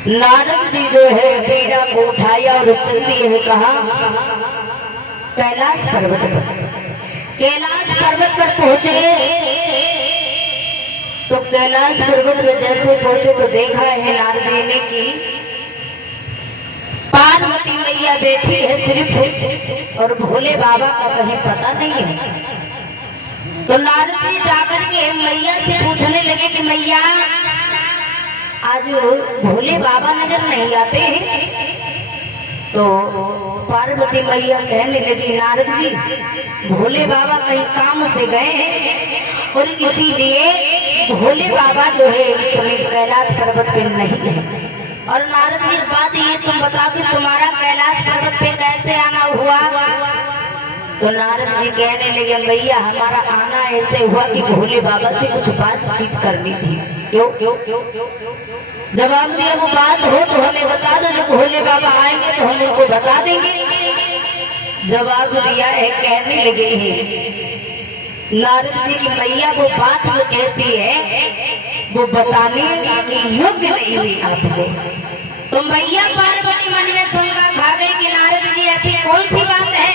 नारद जी जो है बीड़ा को उठाया और चलती है कहा कैलाश पर्वत पर। कैलाश पर्वत पर पहुंचे तो कैलाश पर्वत में जैसे पहुंचे तो देखा है नारद जी ने कि पार्वती मैया बैठी है सिर्फ और भोले बाबा का कहीं पता नहीं है। तो नारद जी जाकर के मैया से पूछने लगे कि मैया आज भोले बाबा नजर नहीं आते हैं। तो पार्वती मैया कहने लगी नारद जी भोले बाबा कहीं काम से गए हैं और इसीलिए भोले बाबा जो है इस समय कैलाश पर्वत पे नहीं है। और नारद जी बात ये तुम बताओ कि तुम्हारा कैलाश पर्वत पे कैसे आना हुआ। तो नारद जी कहने लगे भैया हमारा आना ऐसे हुआ कि भोले बाबा से कुछ बातचीत करनी थी। क्यों क्यों क्यों क्यों जवाब दिया वो बात हो तो हमें बता दो, जब भोले बाबा आएंगे तो हम उनको बता देंगे। जवाब दिया है कहने लगे हैं नारद जी की मैया वो बात जो कैसी है वो बताने की योग्य नहीं हुई आपको। तो मैया पार्वती मन में शंका खा गई कि नारद जी ऐसी कौन सी बात है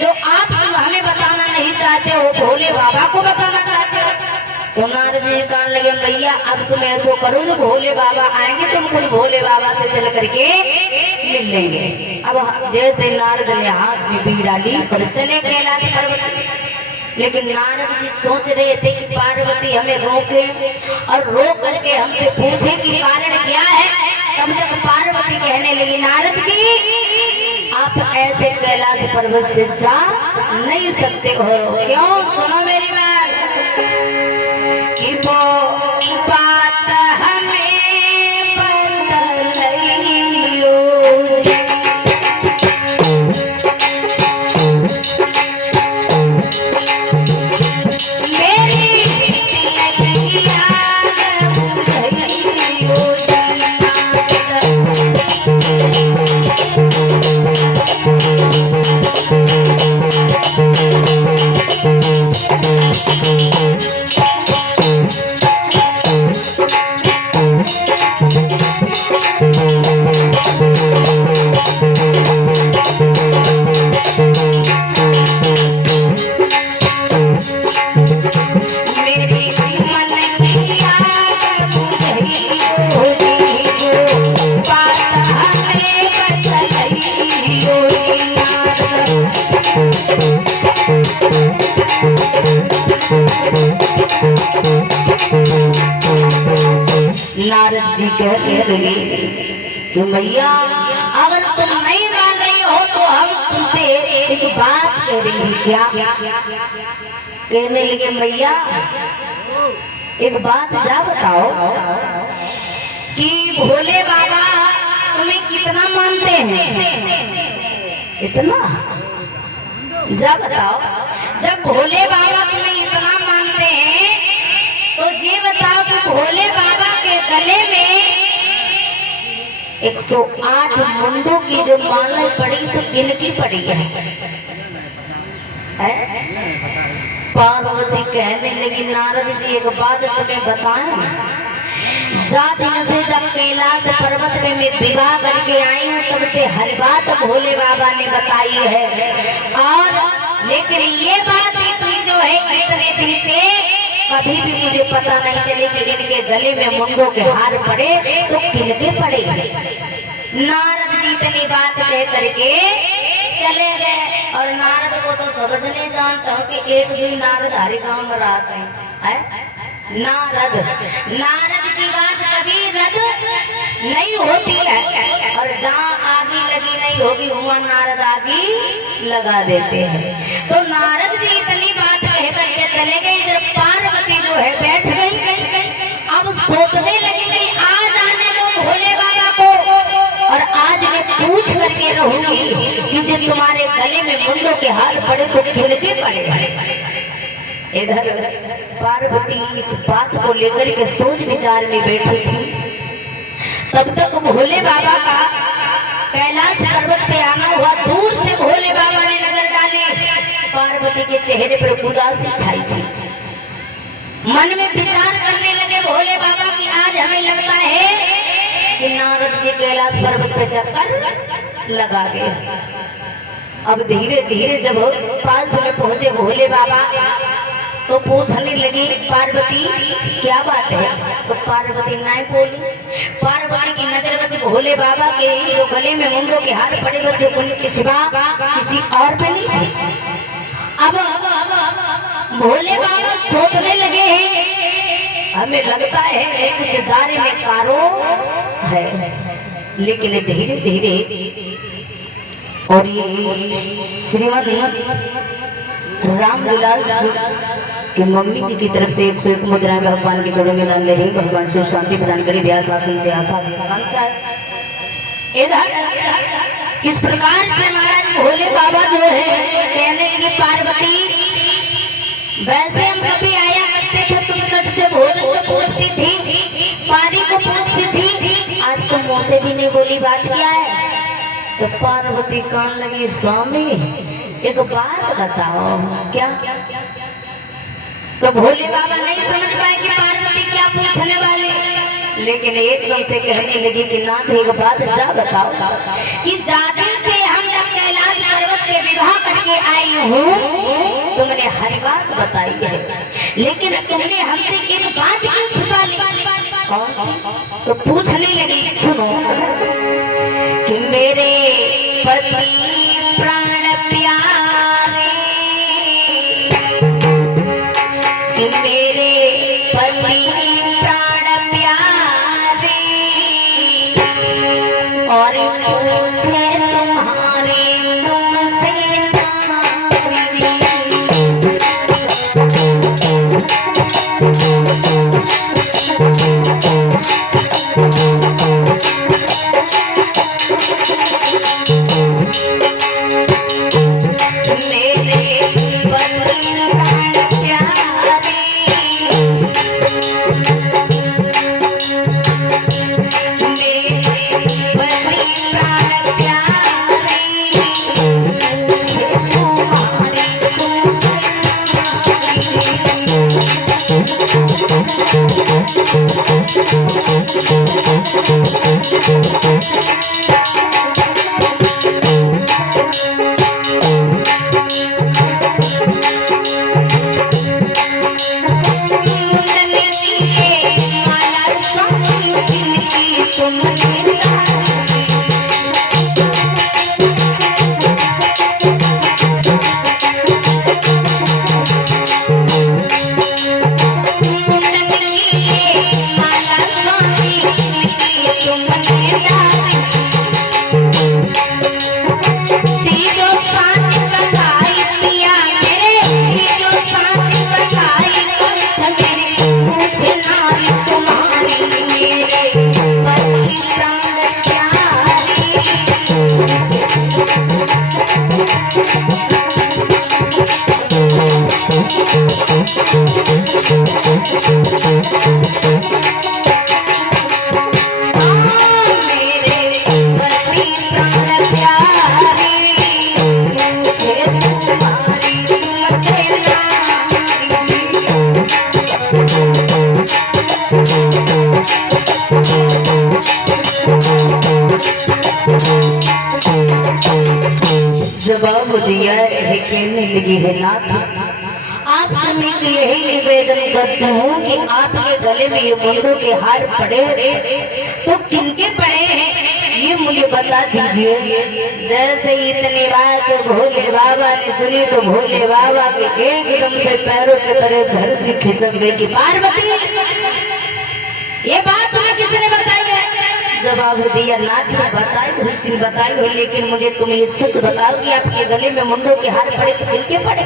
जो आप हमें बताना नहीं चाहते हो, भोले बाबा को बताना चाहते हो। तो नारद जी कहने लगे भैया अब तुम ऐसा करो ना भोले बाबा आएंगे तुम खुद भोले बाबा से चल करके मिल लेंगे। अब जैसे नारद ने हाथ में बीड़ा ली और चले कैलाश पर्वत। लेकिन नारद जी सोच रहे थे कि पार्वती हमें रोके और रोक करके हमसे पूछे कि कारण क्या है। तब तक पार्वती कहने लगी नारद जी आप ऐसे कैलाश पर्वत से जा नहीं सकते हो। क्यों सुनो मेरी बात कि वो बात हमें बतलाइयो। नारद जी कहने लगे कि मैया अगर तुम नहीं मान रही हो तो हम तुमसे एक बात कह रही है। क्या कहने लगे मैया एक बात जा बताओ कि भोले बाबा तुम्हें कितना मानते हैं। इतना जा बताओ जब भोले बाबा तुम्हें इतना मानते हैं तो ये बताओ कि भोले बाबा के गले में 108 मुंडों की जो माला पड़ी तो किनकी पड़ी है? पार्वती कहने लगी नारद जी एक बात तुम्हें बताएं जा दिन से जब कैलाश पर्वत में मैं विवाह करके आई हूँ तब से हर बात भोले बाबा ने बताई है। और लेकिन ये बात जो है इतने दिन से कभी भी मुझे पता नहीं चले कि इनके गले में मुंडों के हार पड़े तो किनके पड़े। नारद जी इतनी बात कह करके चले गए। और नारद को तो समझने जानता हूँ कि एक दिन नारद हरि गांव में रहते हैं। नारद की बात कभी रद्द नहीं होती है और जहाँ आगी लगी नहीं होगी वहाँ नारद आगी लगा देते हैं। तो नारद जी इतनी बात कह करके चले गए। इधर पार्वती जो है बैठ गई। अब सोचने लगी कि आज आने दो भोले बाबा को और आज मैं पूछ करके रहूंगी कि जब तुम्हारे गले में मुंडों के हार पड़े तो किनके पड़े। इधर पार्वती इस बात को लेकर के सोच विचार में बैठी थी। तब तक भोले बाबा का कैलाश पर्वत पे आना हुआ। दूर से भोले बाबा ने नजर डाली। पार्वती के चेहरे पर उदासी छाई थी। मन में विचार करने लगे भोले बाबा की आज हमें लगता है कि नारद जी कैलाश पर्वत पे चक्कर लगा गए। अब धीरे धीरे जब पास में पहुंचे भोले बाबा तो पूछने लगी पार्वती क्या बात है। तो पार्वती नहीं बोली। पार्वती की नजर बस भोले बाबा के जो गले में मुंडों के हाथ पड़े बस उनके सिवा किसी और पे नहीं थे। अब भोले बाबा सोचने लगे हमें लगता है कुछ दारी में कारो है। लेकिन धीरे धीरे और ये श्रीमद रामविलास की मम्मी जी की तरफ से 101 मुद्राएं भगवान के चरणों में दान दे रही। भगवान सुख शांति प्रदान करे। व्यास आसन से आशा इधर किस प्रकार से महाराज भोले बाबा जो है कहने लगे पार्वती वैसे हम कभी आया करते थे तुम कट से भोजन से पूछती थी पानी को पूछती थी आज तुम मुँह से भी नहीं बोली बात क्या है। तो पार्वती कहने लगी स्वामी एक बात बताओ क्या। तो भोले बाबा नहीं समझ पाए कि पार्वती क्या पूछने वाली। लेकिन एकदम से कहने लगी कि नाथ एक बात जा बताओ कि जाने से हम जब कैलाश पर्वत पे विवाह करके आई हूँ तुमने हर बात बताई है लेकिन तुमने हमसे एक बात क्यों छिपा ली। कौन सी। तो पूछने लगी सुनो कि मेरे पति प्राण प्यारे कि मेरे पति प्राण प्यारे और पूछे तुम्हारे तुमसे जवाब दिया है कहने लगी है नाथ आपसे मैं यही निवेदन करती हूँ कि आपके गले में ये मुंडों के हार पड़े तो किनके पड़े हैं ये मुझे बता दीजिए। जैसे इतनी बात भोले बाबा ने सुनी तो भोले बाबा के एकदम से पैरों के तरह धरती खिसक गई कि पार्वती ये बात तुम्हें किसने बताई है। जवाब दिया नाथ ने बताई हो लेकिन मुझे तुम ये सच बताओ कि आपके गले में मुंडों के हार पड़े तो किनके पड़े।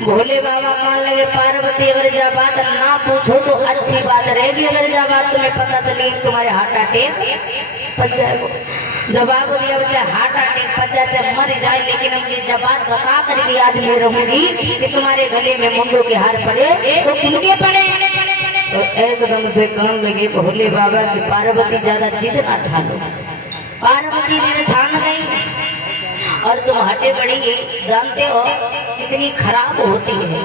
भोले बाबा मान लगे पार्वती अगर जब बात ना पूछो तो अच्छी बात रहेगी अगर जब बात तुम्हें पता चली तुम्हारे हार्ट अटैक पच जाएगा। जवाब दिया बच्चा हार्ट अटैक पच जाए चाहे मर जाए लेकिन मुझे जब बात बता करके आज मैं रहूंगी कि तुम्हारे गले में मुंडों के हार पड़े तो किनके पड़े। तो एकदम से कहने लगे भोले बाबा की पार्वती ज्यादा जिद ना ठानो। पार्वती ने ठान गई और तुम हटे बढ़ेंगे जानते हो कितनी खराब होती है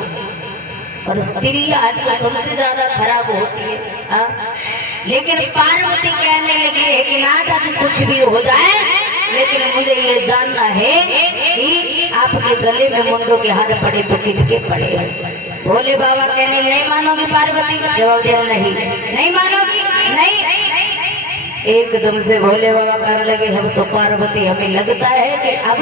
और स्त्री आज तो सबसे ज्यादा खराब होती है। लेकिन पार्वती कहने लगी कि नाथ आज कुछ भी हो जाए, लेकिन मुझे ये जानना है कि आपके गले में मुंडों के हार पड़े तो किनके पड़े। भोले बाबा कहने नहीं मानोगी पार्वती? जवाब दिया नहीं, नहीं मानोगी, नहीं। एकदम से भोले बाबा कहने लगे हम तो पार्वती, हमें लगता है कि अब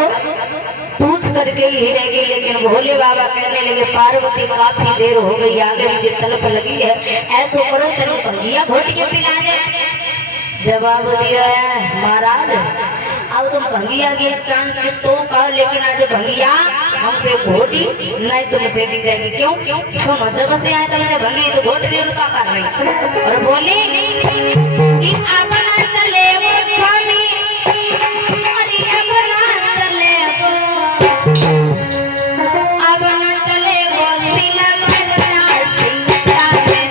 पूछ करके ही रहेगी। लेकिन भोले बाबा कहने लगे पार्वती काफी देर हो गई, आगे मुझे तलब लगी है, ऐसा करो तेरे भंगिया घोट के पिला दे। जवाब दिया महाराज अब तुम भंगिया की चांद के तो कहो, लेकिन आज भंगिया हमसे घोटी नहीं तुमसे दी जाएगी। क्यों? सुनो, जब से आए तब से भंगी तो घोट नहीं उनका कर रही और बोली कि अपना चले वो स्वामी, अरे अपना चले वो, अपना चले वो सिला बंदा सिंगा मेरा,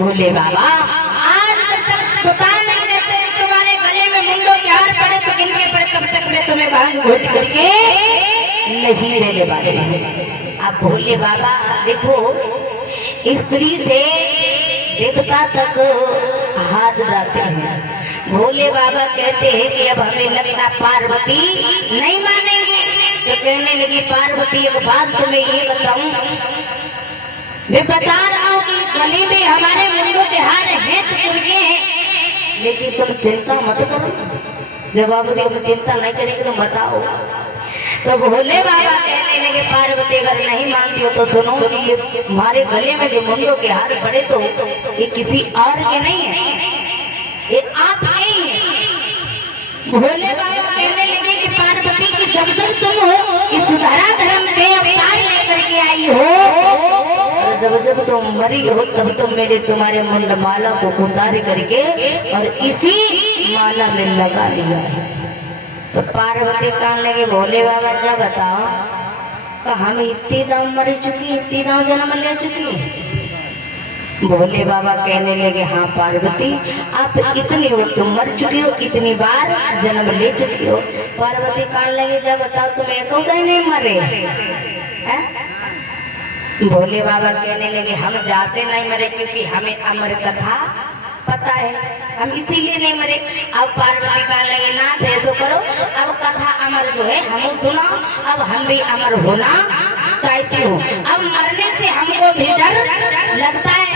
भोले बाबा आज तक बता नहीं देते तुम्हारे गले में मुंडों के हार पड़े तो किनके पड़े, तब तक मैं तुम्हें भांग घोट करके नहीं देने वाले। अब भोले बाबा देखो, स्त्री से देवता तक हाथ जाते हैं। भोले बाबा कहते हैं कि अब हमें लगता पार्वती नहीं मानेंगे, तो कहने लगी पार्वती एक बात तुम्हें ये बताऊं, मैं बता रहा हूँ कि गले में हमारे मुंडों के हार हैं तो तुमके हैं, लेकिन तुम चिंता मत करो। जवाब दिया हम चिंता नहीं करेंगे, तुम बताओ। तो भोले बाबा कहने लगे पार्वती अगर नहीं मानती हो तो सुनो कि ये हमारे गले में जो मुंडों के हार पड़े तो ये किसी और के नहीं है, ये आप नहीं है। भोले बाबा कहने लगे कि पार्वती की जब जब तुम हो इस धरा धर्म पे अवतार लेकर के आई हो, जब जब तुम मरी हो तब तुम मेरे तुम्हारे मुंड माला को उतार करके और इसी माला में लगा लिया है। तो पार्वती कहने लगे भोले बाबा क्या बताओ, तो हम इतनी दाम मर चुकी, इतनी दाम जन्म ले चुकी। भोले बाबा कहने लगे हाँ पार्वती आप इतनी हो, तुम मर चुकी हो, इतनी बार जन्म ले चुकी हो। पार्वती कहने लगे जब बताओ तुम एक नहीं मरे है? भोले बाबा कहने लगे हम जासे नहीं मरे क्योंकि हमें अमर कथा पता है, हम इसीलिए नहीं मरे। अब पार्वती कहने लगे नाथ ऐसो करो, अब कथा अमर जो है हम सुना, अब हम भी अमर होना चाहती हूँ, अब मरने से हमको भी डर लगता है।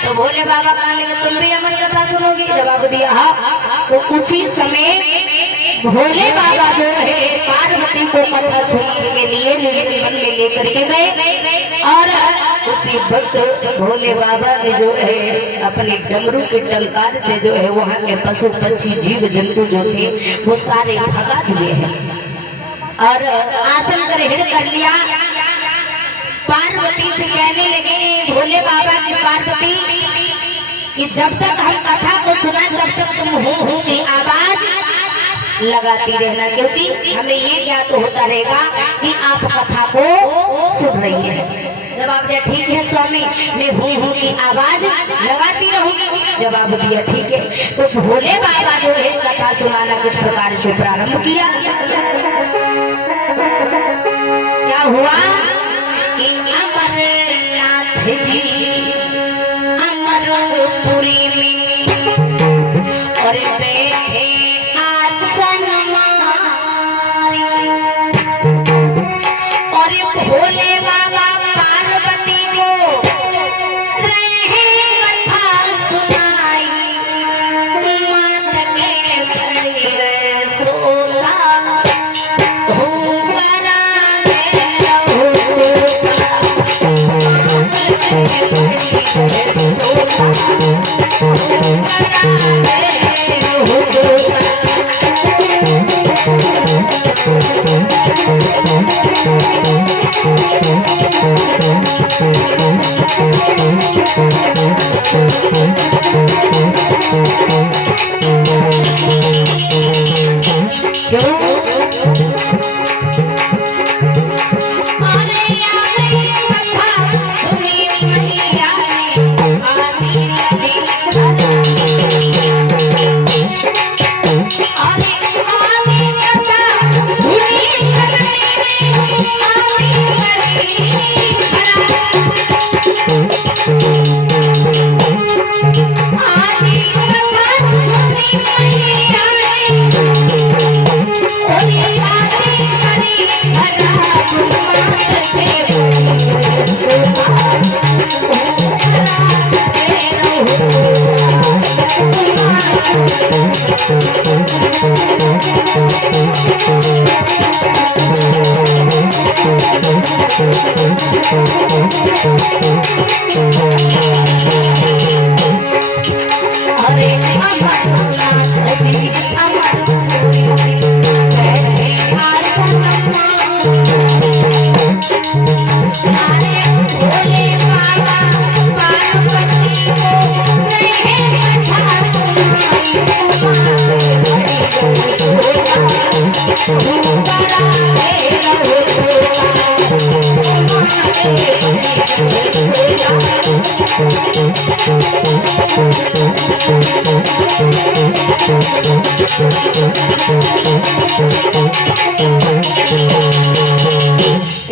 तो भोले बाबा कहने लगे तुम भी अमर कथा सुनोगी? जवाब दिया हाँ। तो उसी समय भोले बाबा जो है पार्वती को कथा सुनने के लिए वन में लेकर के गए और उसी वक्त भोले बाबा ने जो है अपने डमरू के टंकार से जो है वहाँ के पशु पक्षी जीव जंतु जो थे वो सारे भगा दिए हैं और आसन ग्रहण कर लिया। पार्वती से कहने लगे भोले बाबा की पार्वती कि जब तक हम कथा को सुना तब तक तुम हूँ की आवाज लगाती रहना, क्योंकि हमें ये ज्ञात होता रहेगा कि आप कथा को सुन रही है। जवाब दिया ठीक है स्वामी, मैं हूँ की आवाज लगाती रहूंगी। जवाब दिया ठीक है। तो भोले बाबा जो है कथा सुनाना किस प्रकार से प्रारंभ किया। क्या हुआ कि अमर जी अमरपुरी में और बैठे आसन मारी और भोले बाबा पार्वती को रहे कथा सुनाई। माँ जगे खड़ी गए सोता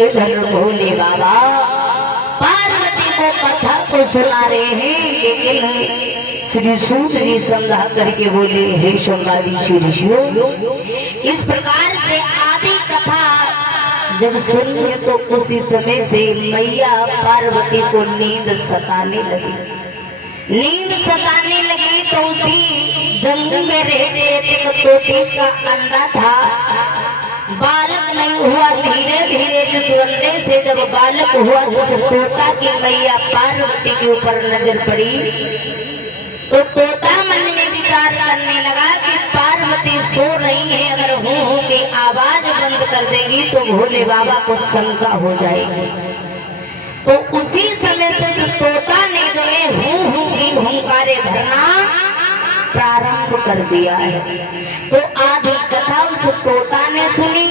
इधर भोले बाबा पार्वती को कथा को सुना रहे हैं, लेकिन श्री सूत जी समझा करके बोले, हे शृंगारी ऋषियों, इस प्रकार से आदि कथा जब सुनिए तो उसी समय से मैया पार्वती को नींद सताने लगी। नींद सताने लगी तो उसी जंगल में रहते एक तोते का अंडा था, बालक नहीं हुआ। धीरे धीरे जिस अंडे से जब बालक हुआ, उस तोता की मैया पार्वती के ऊपर नजर पड़ी तो तोता मन में विचार करने लगा कि पार्वती सो रही है, अगर हूँ की आवाज बंद कर देगी तो भोले बाबा को शंका हो जाएगी। तो उसी समय से तोता ने जो है हूँ की हुंकारे भरना प्रारंभ कर दिया है। तो आधी कथा उस तोता ने सुनी।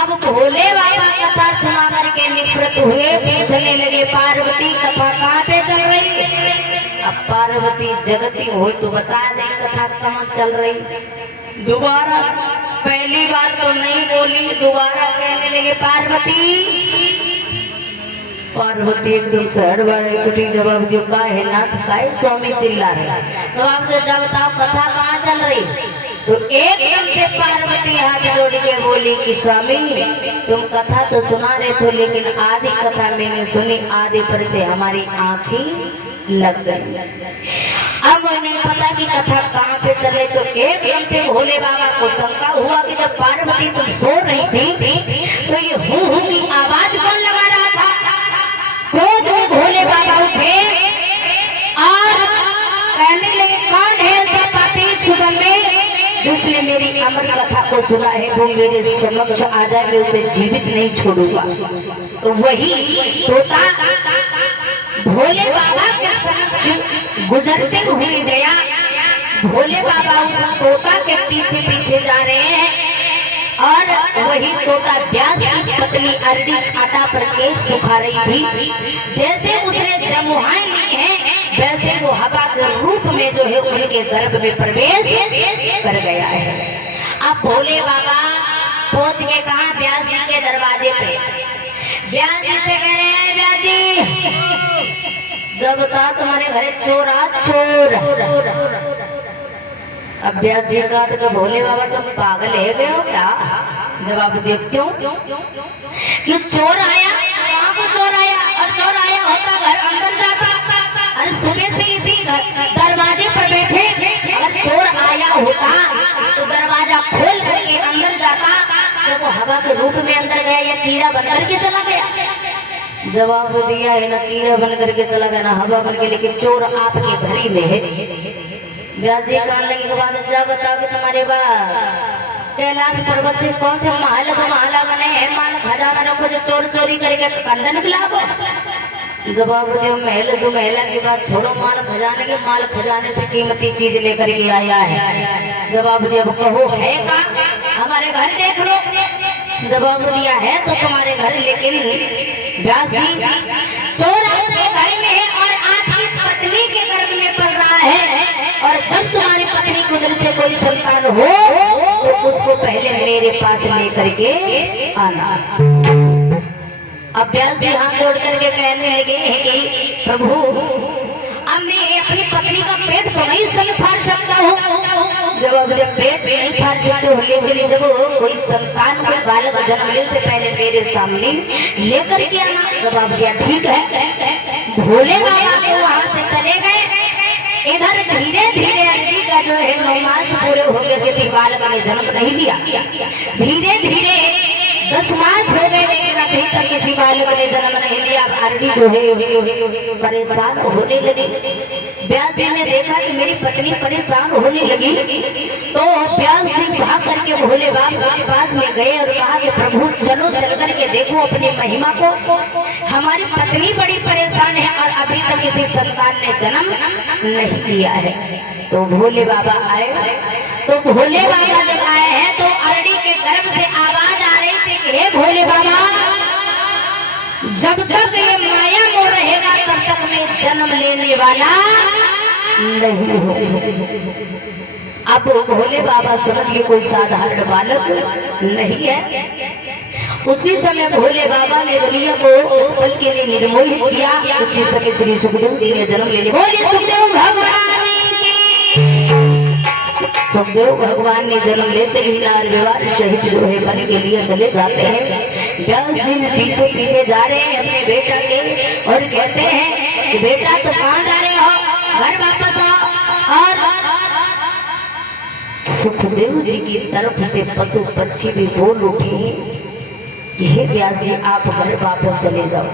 अब भोले बाबा कथा सुना करके निवृत्त हुए, पूछने लगे, पार्वती कथा कहाँ पे चल रही है? अब पार्वती जगती हो तो बता दे कथा कहाँ चल रही। दोबारा पहली बार तो नहीं बोली, दोबारा कहने लगे, पार्वती एकदम से हड़बड़ाई उठी, जवाब दियो, का है नाथ, काहे स्वामी चिल्ला रहे? तो आप तो जब बताओ कथा कहाँ चल रही? तो एकदम से पार्वती हाथ जोड़ के बोली कि स्वामी, तुम कथा तो सुना रहे थे, लेकिन आधी कथा मैंने सुनी, आधे पर से हमारी आंखें लग गई। अब नहीं पता कि कथा कहाँ पे चल रही। तो एकदम से भोले बाबा को शंका हुआ कि जब पार्वती तुम सो रही थी तो ये हूँ की आवाज कौन लगा रहा था? क्रोध में भोले बाबा उठे और कहने लगे, कौन है ऐसा पापी सुबह में जिसने मेरी अमर कथा को सुना है, वो मेरे समक्ष आ जाए, मैं उसे जीवित नहीं छोड़ूंगा। तो वही तोता भोले बाबा के समक्ष गुजरते हुए गया। भोले बाबा उस तोता के पीछे पीछे जा रहे हैं और वही तोता व्यास की पत्नी अरडी आटा पर केस सुखा रही थी। जैसे उसने जमुहाएं ली है, वैसे वो हवा के रूप में जो है उनके गर्भ में प्रवेश कर गया है। अब भोले बाबा पहुंच के कहा? व्यास जी के दरवाजे पे। व्यास जी से कह रहे हैं, व्यास जी जब बता तुम्हारे घरे चोर आ चोर। अब व्यास जी का तो भोले बाबा तुम पागल है गए हो क्या? जवाब देखते हो कि चोर आया, वहाँ को चोर आया, और चोर आया होता घर अंदर जाता। अरे सुबह से इसी दरवाजे पर बैठे अगर चोर आया होता तो दरवाजा खोल करके अंदर जाता, तो वो हवा के रूप में अंदर गया या कीड़ा बन करके चला गया? जवाब दिया है ना कीड़ा बन करके चला गया ना हवा बन के, लेकिन चोर आपके घर ही में है। व्यास जी कहने के बाद जब बताओ कि तुम्हारे कैलाश पर्वत में कौन से महल तो महला बने हैं, माल खजाना रखो जो चोर चोरी करके कंधा निकला हो? जवाब दियो महल तो महला की बात छोड़ो, माल खजाने के, माल खजाने से कीमती चीज लेकर के आया है। जवाब दिया कहो है का? हमारे घर देख लो। जवाब दिया है तो तुम्हारे घर, लेकिन व्यास जी चोर आपके घर में है और आपकी पत्नी के गर्भ में पल रहा है, और जब तुम्हारी पत्नी को उधर से कोई संतान हो तो उसको पहले मेरे पास लेकर के आना। अब व्यास जी हाथ जोड़ करके कहने लगे हैं कि प्रभु अब मैं अपनी पत्नी का पेट तो नहीं सही फाड़ सकता हूँ। जब पेट नहीं फाड़ सकते हो, लेकिन जब कोई संतान को बालक जन्म ले से पहले मेरे सामने लेकर के आना। जवाब दिया ठीक है। भोले बाबा के वहाँ से चले गए। इधर धीरे धीरे अग्नि का जो है रोमांस पूरे हो गए, किसी बालक ने जन्म नहीं दिया। धीरे धीरे 10 मास हो गए, लेकिन अभी तक किसी बालक ने जन्म नहीं लिया। आरडी जो है परेशान होने लगी। व्यास जी ने देखा कि मेरी पत्नी परेशान होने लगी, तो व्यास जी भाग करके भोले बाबा के पास में गए और कहा कि प्रभु चलो चल करके देखो अपनी महिमा को, हमारी पत्नी बड़ी परेशान है और अभी तक किसी संतान ने जन्म नहीं लिया है। तो भोले बाबा आए। तो भोले बाबा जब आए हैं तो अरडी के गर्भ से आवाज आ रही थी कि हे भोले बाबा, जब तक ये माया में रहेगा तब तक मैं जन्म लेने वाला नहीं हूँ। अब भोले बाबा समझिए कोई साधारण बालक नहीं है। उसी समय भोले बाबा ने दुनिया को पल के लिए निर्मोहित किया। उसी समय श्री सुखदेव जी ने जन्म ले लिया। बोलिए सुखदेव भगवान की। सुखदेव भगवान ने जन्म लेते ही नार विवाह सहित जो है वन के लिए चले जाते हैं। व्यास जी पीछे पीछे जा रहे हैं अपने बेटा के और कहते हैं कि बेटा तो कहाँ जा रहे हो, घर वापस आओ। और सुखदेव जी की तरफ से पशु पक्षी भी बोल उठे कि हे व्यास जी आप घर वापस चले जाओ।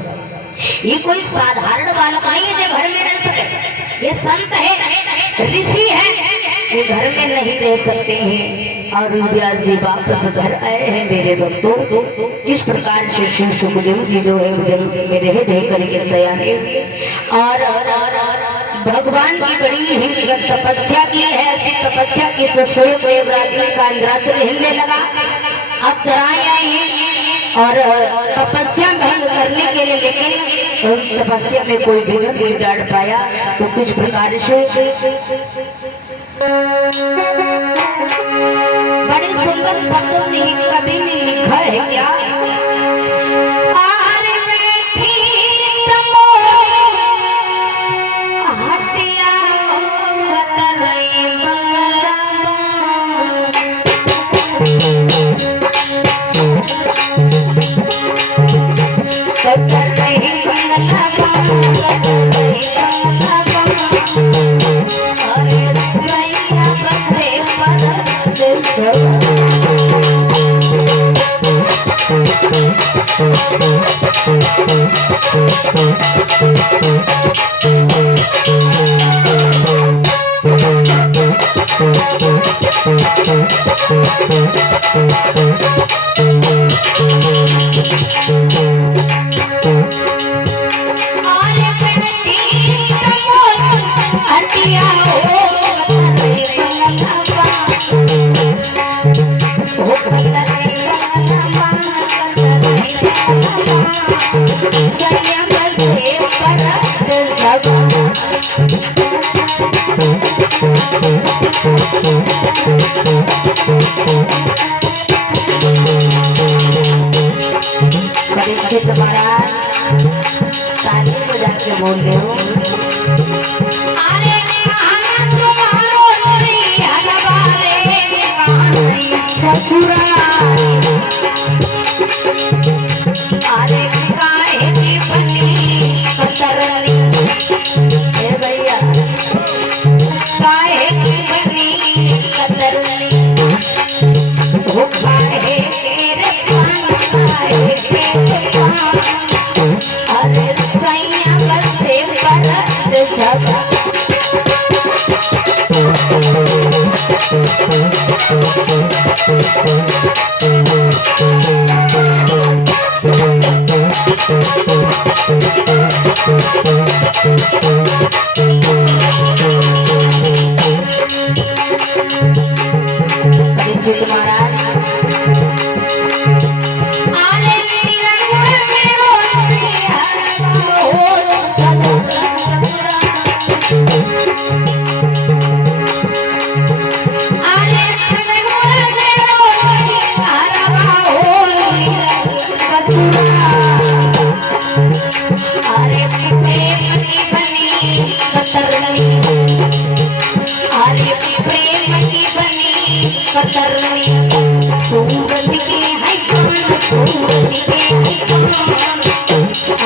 ये कोई साधारण बालक नहीं है जो घर में रह सके, ये संत है, ऋषि है, ये घर में नहीं रह सकते हैं। और व्यास जी वापस घर आए हैं मेरे भक्तों। इस प्रकार से श्री सुखदेव जी जो है जंगल में रह करके सयाने और भगवान की बड़ी ही तपस्या की है। ऐसी तपस्या की स्वयं देवराज का इंद्राचल हिलने लगा। अब तराई आई है और तपस्या भंग करने के लिए, लेकिन तपस्या में कोई विघ्न नहीं डाल पाया। तो किस प्रकार से बड़े सुंदर शब्दों में कवि ने लिखा है क्या, परीक्षित महाराज ताली बजा के बोल रहे हो। अरे कहाना तुम्हारो हलवा रे कहानी ससुरारी। अरे काहे की बनी कतरनी ए भैया काहे की बनी कतरनी वो काहे के रे काहे के अरे सैया बसे परत सब परीक्षित महाराज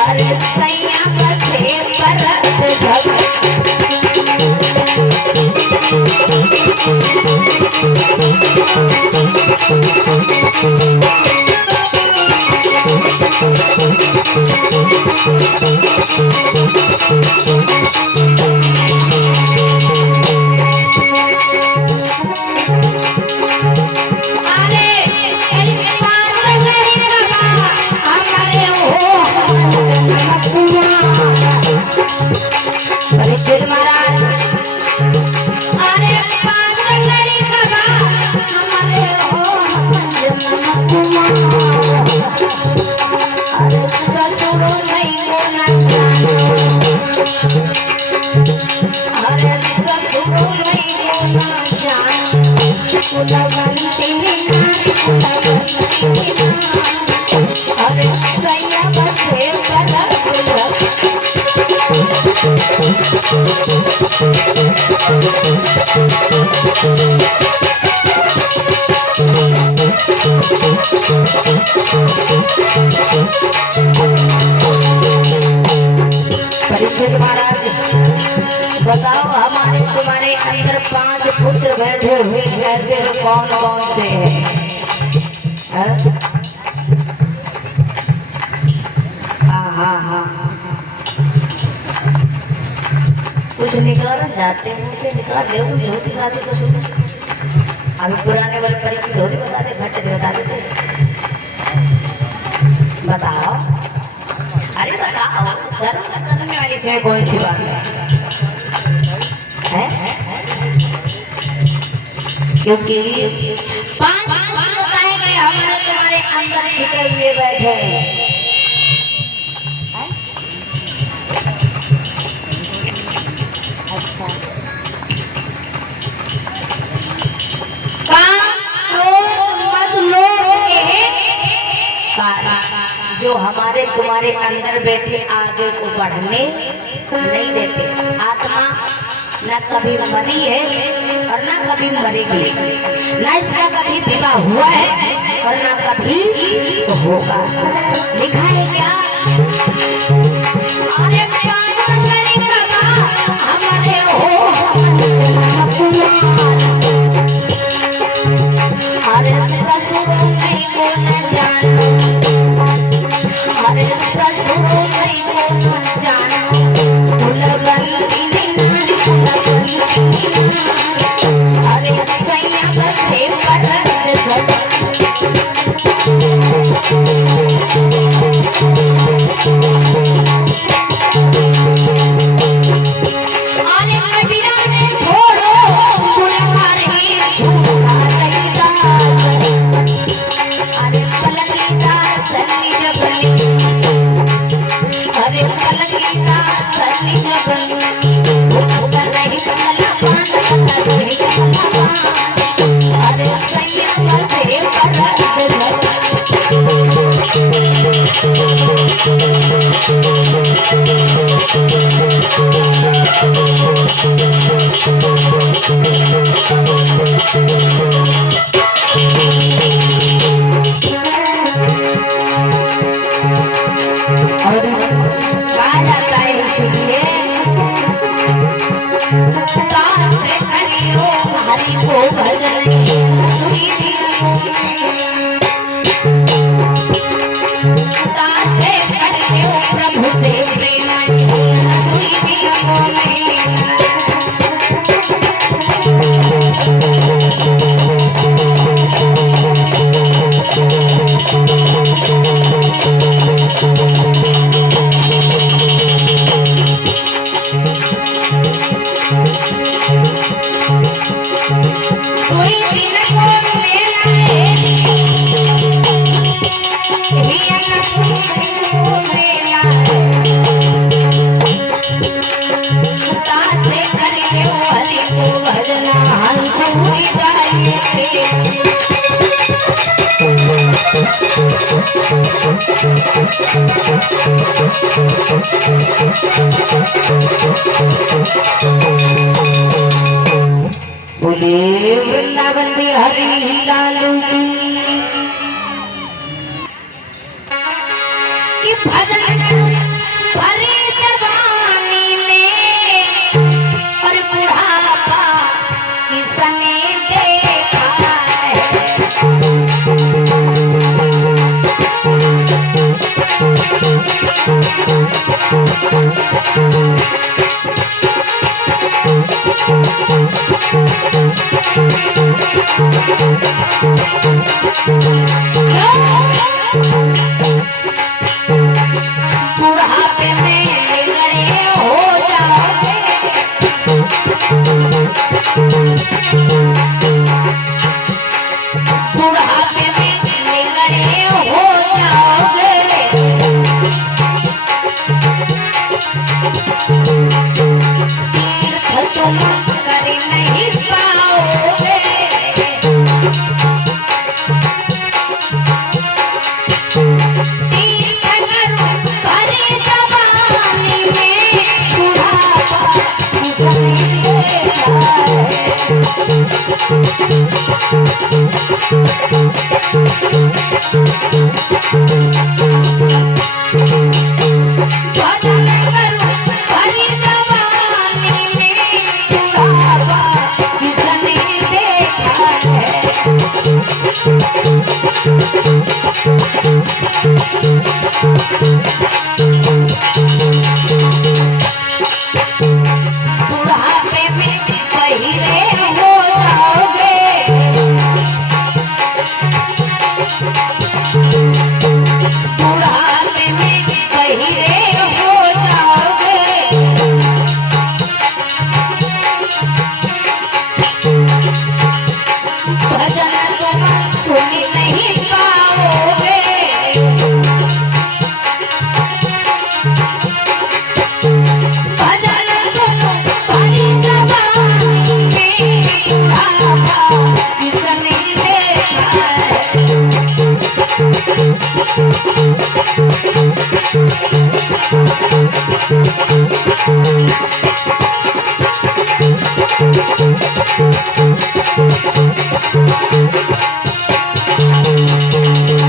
अरे सैया बसे परत जब परीक्षित महाराज अरे पागल कबा हमारे हो अरे ससुर नहीं बोलना अरे ससुर नहीं बोलना अरे सैया बसे परत परीक्षित महाराज बताओ हमारे तुम्हारे अंदर 5 पुत्र बैठे हुए ऐसे कौन कौन से हैं? हाँ कुछ निकाल जाते मुझे निकाल ले होती शादी को सुन अभी पुराने वाले परीक्षित होती बता दे घट बता देते बताओ अरे बताओ सर्व करने वाली इसमें कौन सी बात है क्योंकि 5 बताए गए हमारे तुम्हारे अंदर छिपे हुए बैठे हैं। अच्छा जो हमारे तुम्हारे अंदर बैठे आगे को बढ़ने नहीं देते। आत्मा न कभी मरी है और न कभी मरेगी, न इसका कभी विवाह हुआ है और न कभी होगा। लिखा है क्या? अरे हमारे हो अरे ससुर नहीं बोलना जानो, अरे ससुर नहीं बोलना जानो, अरे सैया बसे परत सब हरी लालू की भजन भरी जवानी में और बुढ़ापा किसने देखा बुढ़ापे में निगड़े हो जाओगे बुढ़ापे में निगड़े हो जाओगे तीर्थ तुम कर नहीं पाओगे बुढ़ापे में बहिरे हो जाओगे बुढ़ापे में बहिरे हो जाओगे भजन तुम सुन नहीं पाओगे भजन तुम भरी जवानी में बुढ़ापा किसने देखा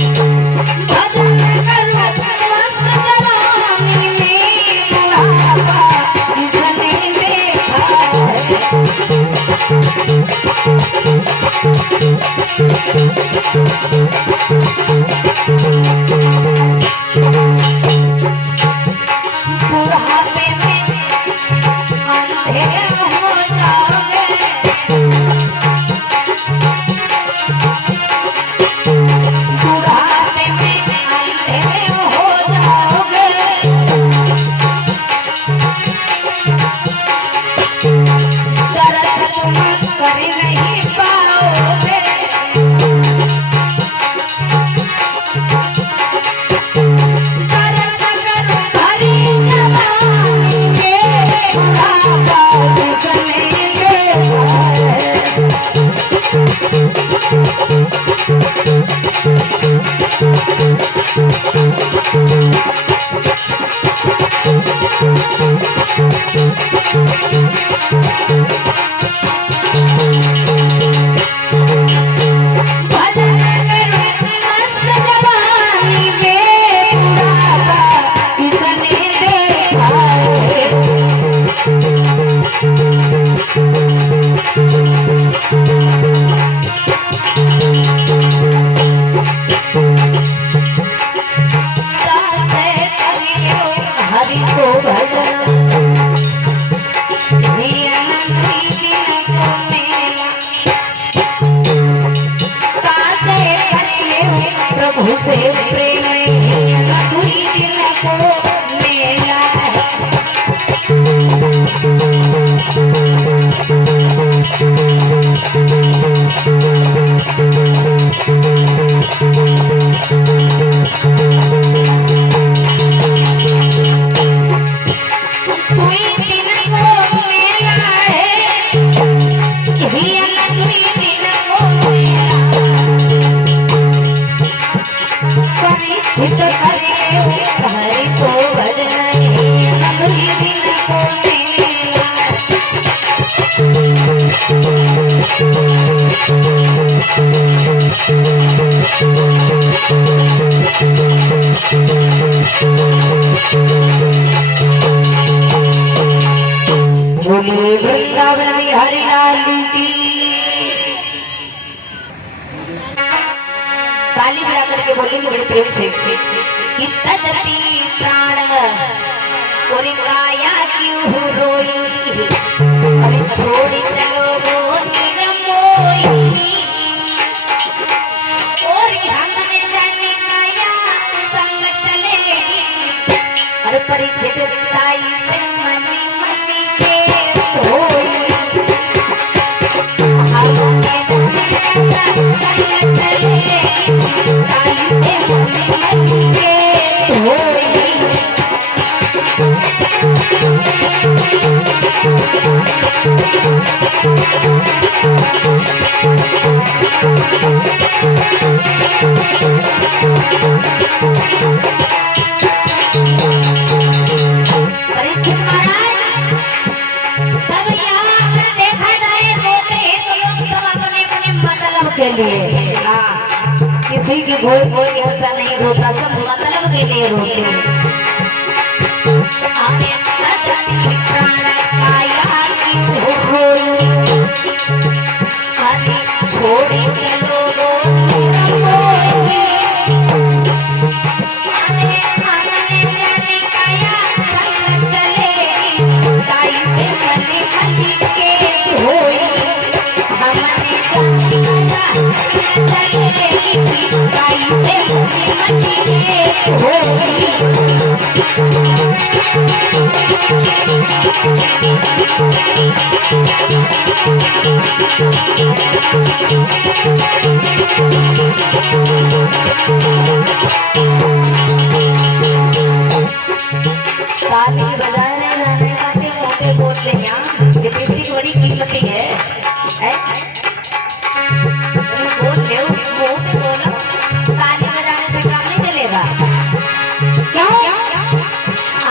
भजन करो मस्त जवानी में बुढ़ापा किसने देखा बुढ़ापे में अंधे हो जाओगे बुढ़ापे में अंधे हो जाओगे दर्द तुम कर नहीं पाओगे दर्द करो भरी जवानी में बुढ़ापा किसने देखा भजन करो मस्त जवानी में बुढ़ापा किसने देखा दासे करियो हरि को भजन लाल की। ताली बजा करके बोलेंगे बड़े प्रेम से कि तजती प्राण और काया क्यों रोई, अरे छोड़ चलो वो निरमोई, और हमने जाने काया संग चलेगी, अरे परिचित ताई से मनी मनी के होई, हमने संग चलेगी ताई से मनी मनी के होई। के लिए किसी की कोई ऐसा नहीं रोता, सब मतलब के लिए रोते। छोड़ी चलो ताली बजाने जाने वाले मोटे बोलते हैं ये पिछली बड़ी कीमती है, बोल ले मोटे बोलो, ताली बजाने से काम नहीं चलेगा। क्यों?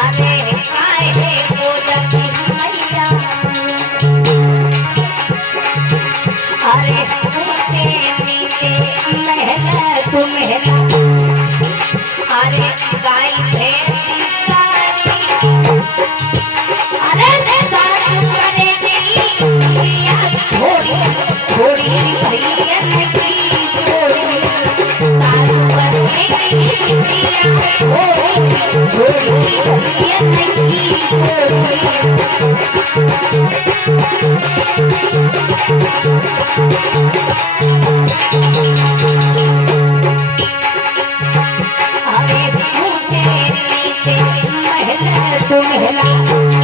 अरे काहे को जगी मैया, अरे ऊंचे नीचे महल तू महल, अरे गाय भैंस तुम